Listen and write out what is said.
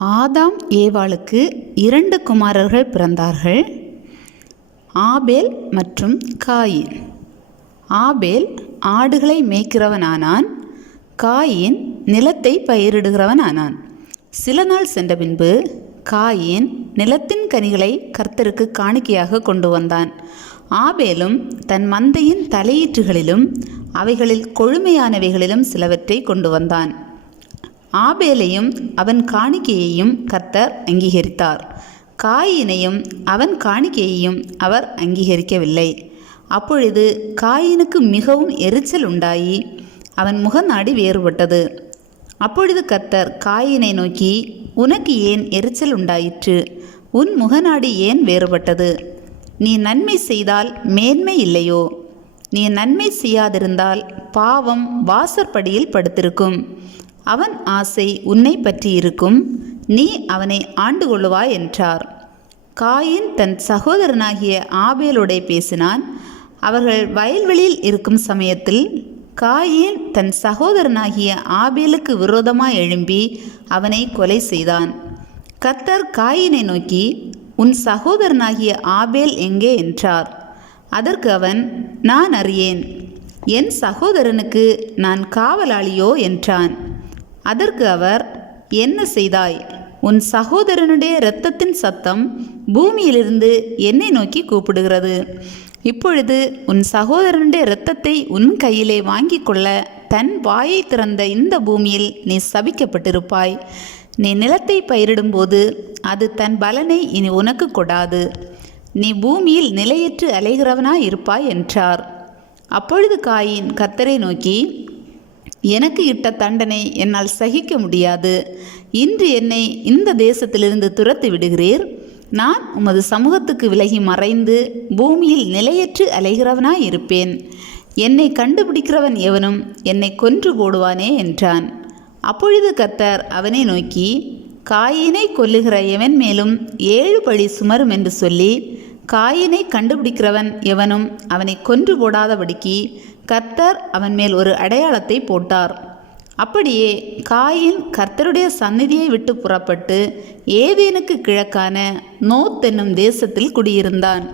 ஆதாம் ஏவாளுக்கு 2 குமாரர்கள் பிறந்தார்கள், ஆபேல் மற்றும் காயின். ஆபேல் ஆடுகளை மேய்க்கிறவனானான், காயின் நிலத்தை பயிரிடுகிறவனானான். சில நாள் சென்ற பின்பு காயின் நிலத்தின் கனிகளை கர்த்தருக்கு காணிக்கையாக கொண்டு வந்தான். ஆபேலும் தன் மந்தையின் தலையீற்றுகளிலும் அவைகளில் கொழுமையானவைகளிலும் சிலவற்றை கொண்டு வந்தான். ஆபேலையும் அவன் காணிக்கையையும் கர்த்தர் அங்கீகரித்தார், காயினையும் அவன் காணிக்கையையும் அவர் அங்கீகரிக்கவில்லை. அப்பொழுது காயினுக்கு மிகவும் எரிச்சல் உண்டாகி அவன் முகநாடி வேறுபட்டது. அப்பொழுது கர்த்தர் காயினை நோக்கி, உனக்கு ஏன் எரிச்சல் உண்டாயிற்று? உன் முகநாடி ஏன் வேறுபட்டது? நீ நன்மை செய்தால் மேன்மை இல்லையோ? நீ நன்மை செய்யாதிருந்தால் பாவம் வாசற்படியில் படுத்திருக்கும். அவன் ஆசை உன்னை பற்றி இருக்கும், நீ அவனை ஆண்டு கொள்ளுவாய் என்றார். காயின் தன் சகோதரனாகிய ஆபேலோடே பேசினான். அவர்கள் வயல்வெளியில் இருக்கும் சமயத்தில் காயின் தன் சகோதரனாகிய ஆபேலுக்கு விரோதமாய் எழும்பி அவனை கொலை செய்தான். கர்த்தர் காயினை நோக்கி, உன் சகோதரனாகிய ஆபேல் எங்கே என்றார். அதற்கு அவன், நான் அறியேன், என் சகோதரனுக்கு நான் காவலாளியோ என்றான். அதற்கு அவர், என்ன செய்தாய்? உன் சகோதரனுடைய இரத்தத்தின் சத்தம் பூமியிலிருந்து என்னை நோக்கி கூப்பிடுகிறது. இப்பொழுது உன் சகோதரனுடைய இரத்தத்தை உன் கையிலே வாங்கி கொள்ள தன் வாயை திறந்த இந்த பூமியில் நீ சபிக்கப்பட்டிருப்பாய். நீ நிலத்தை பயிரிடும்போது அது தன் பலனை இனி உனக்கு கொடாது. நீ பூமியில் நிலையற்று அலைகிறவனாய் இருப்பாய் என்றார். அப்பொழுது காயின் கர்த்தரை நோக்கி, எனக்கு இட்ட தண்டனை என்னால் சகிக்க முடியாது. இன்று என்னை இந்த தேசத்திலிருந்து துரத்தி விடுகிறீர். நான் உமது சமூகத்துக்கு விலகி மறைந்து பூமியில் நிலையற்று அலைகிறவனாய் இருப்பேன். என்னை கண்டுபிடிக்கிறவன் எவனும் என்னை கொன்று போடுவானே என்றான். அப்பொழுது கர்த்தர் அவனை நோக்கி, காயினை கொல்லுகிற எவன் மேலும் 7 பழி சுமரும் என்று சொல்லி, காயினை கண்டுபிடிக்கிறவன் எவனும் அவனை கொன்று போடாதபடிக்கு கர்த்தர் அவன் மேல் ஒரு அடையாளத்தை போட்டார். அப்படியே காயின் கர்த்தருடைய சந்நிதியை விட்டு புறப்பட்டு ஏதேனுக்கு கிழக்கான நோத் என்னும் தேசத்தில் குடியிருந்தான்.